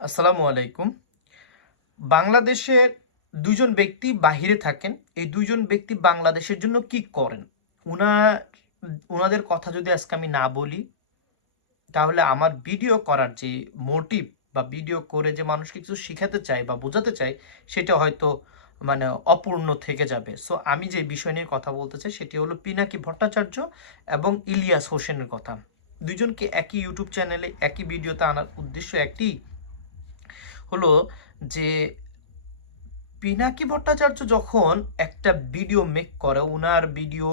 আসসালামু আলাইকুম। বাংলাদেশের দুজন ব্যক্তি বাহিরে থাকেন, এই দুজন ব্যক্তি বাংলাদেশের জন্য কি করেন? উনার ওনাদের কথা যদি আজকে আমি না বলি, তাহলে আমার ভিডিও করার যে মোটিভ বা ভিডিও করে যে মানুষকে কিছু শিখাতে চাই বা বোঝাতে চাই সেটা হয়তো মানে অপূর্ণ থেকে যাবে। সো আমি যে বিষয় নিয়ে কথা বলতে চাই, সেটি হলো পিনাকি ভট্টাচার্য এবং ইলিয়াস হোসেনের কথা। দুজনকে একই ইউটিউব চ্যানেলে একই ভিডিওতে আনার উদ্দেশ্য একটি হলো যে পিনাকি ভট্টাচার্য যখন একটা ভিডিও মেক করে ওনার ভিডিও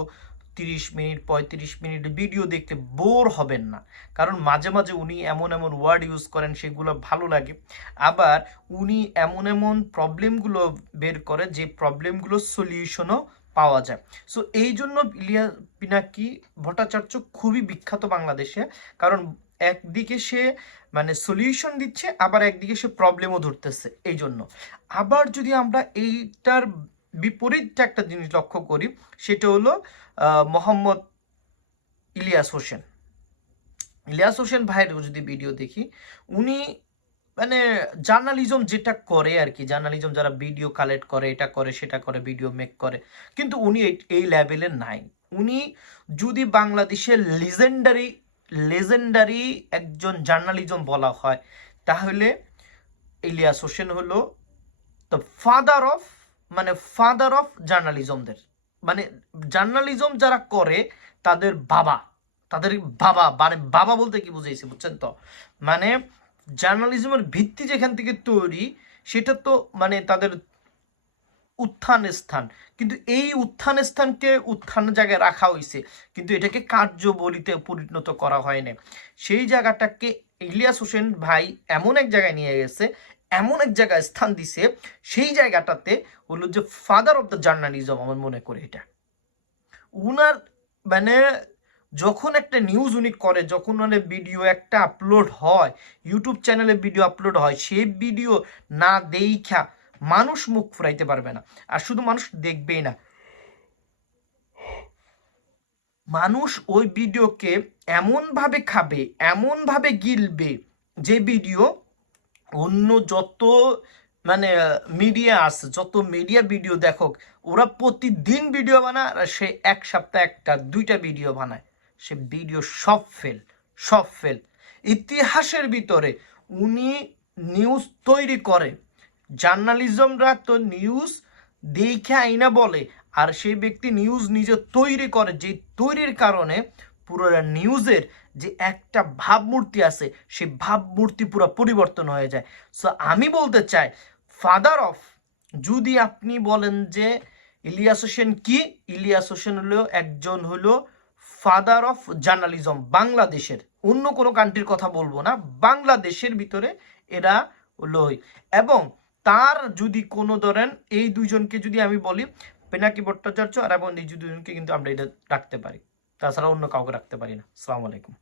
তিরিশ মিনিট, পঁয়ত্রিশ মিনিট ভিডিও দেখতে বোর হবেন না। কারণ মাঝে মাঝে উনি এমন এমন ওয়ার্ড ইউজ করেন, সেগুলো ভালো লাগে। আবার উনি এমন এমন প্রবলেমগুলো বের করে, যে প্রবলেমগুলো সলিউশনও পাওয়া যায়। সো এই জন্য ইলিয়া পিনাকি ভট্টাচার্য খুবই বিখ্যাত বাংলাদেশে। কারণ একদিকে সে মানে সলিউশন দিচ্ছে, আবার একদিকে সে প্রবলেমও ধরতেছে। এই জন্য আবার যদি আমরা এইটার বিপরীতটা একটা জিনিস লক্ষ্য করি, সেটা হলো মোহাম্মদ ইলিয়াস হোসেন। ইলিয়াস হোসেন ভাইয়ের যদি ভিডিও দেখি, উনি মানে জার্নালিজম যেটা করে আর কি জার্নালিজম যারা ভিডিও কালেক্ট করে, এটা করে, সেটা করে ভিডিও মেক করে, কিন্তু উনি এই- এই লেভেলের নাই। উনি যদি বাংলাদেশের লিজেন্ডারি লেজেন্ডারি একজন জার্নালিজম বলা হয়। তাহলে ইলিয়াস হোসেন হলো দ্য ফাদার অফ মানে ফাদার অফ জার্নালিজমদের মানে জার্নালিজম যারা করে, তাদের বাবা তাদের বাবা মানে বাবা বলতে কি বুঝাইছে বুঝছেন তো? মানে জার্নালিজমের ভিত্তি যেখান থেকে তৈরি, সেটা তো মানে তাদের উত্থান স্থান কিন্তু এই উত্থান স্থানকে উত্থান জায়গায় রাখা হয়েছে কিন্তু এটাকে কার্যবলিতে পরিণত করা হয়নি সেই জায়গাটাকে ইলিয়াস হোসেন ভাই এমন এক জায়গায় নিয়ে গেছে, এমন এক জায়গায় স্থান দিছে, সেই জায়গাটাতে হলো যে ফাদার অফ দ্য জার্নালিজম আমার মনে করে এটা। উনার মানে যখন একটা নিউজ উনি করে, যখন মানে ভিডিও একটা আপলোড হয় ইউটিউব চ্যানেলে ভিডিও আপলোড হয়, সেই ভিডিও না দেইখা মানুষ মুখ ফুরাইতে পারবে না। আর শুধু মানুষ দেখবেই না। মানুষ ওই ভিডিওকে এমনভাবে খাবে, এমনভাবে গিলবে, যে ভিডিও অন্য যত মানে মিডিয়া আছে, যত মিডিয়া ভিডিও দেখক, ওরা প্রতিদিন ভিডিও বানায় আর সে এক সপ্তাহে একটা, দুইটা ভিডিও বানায়। সে ভিডিও সব ফেল সব ফেল ইতিহাসের ভিতরে উনি নিউজ তৈরি করে। জার্নালিজমরা তো নিউজ দেখে আইনা বলে, আর সেই ব্যক্তি নিউজ নিজে তৈরি করে যে তৈরির কারণে পুরো নিউজের যে একটা ভাবমূর্তি আছে, সেই ভাবমূর্তি পুরো পরিবর্তন হয়ে যায়। সো আমি বলতে চাই ফাদার অফ যদি আপনি বলেন যে ইলিয়াস হোসেন কি, ইলিয়াস হোসেন হলো একজন হলো ফাদার অফ জার্নালিজম বাংলাদেশের। অন্য কোনো কান্ট্রির কথা বলব না, বাংলাদেশের ভিতরে এরা হলো এবং তার যদি কোনো ধরেন এই দুইজনকে যদি আমি বলি, পেনাকি ভট্টাচার্য আর এবং এই দুজনকে কিন্তু আমরা এটা রাখতে পারি। তাছাড়া অন্য কাউকে রাখতে পারি না। আসসালামু আলাইকুম।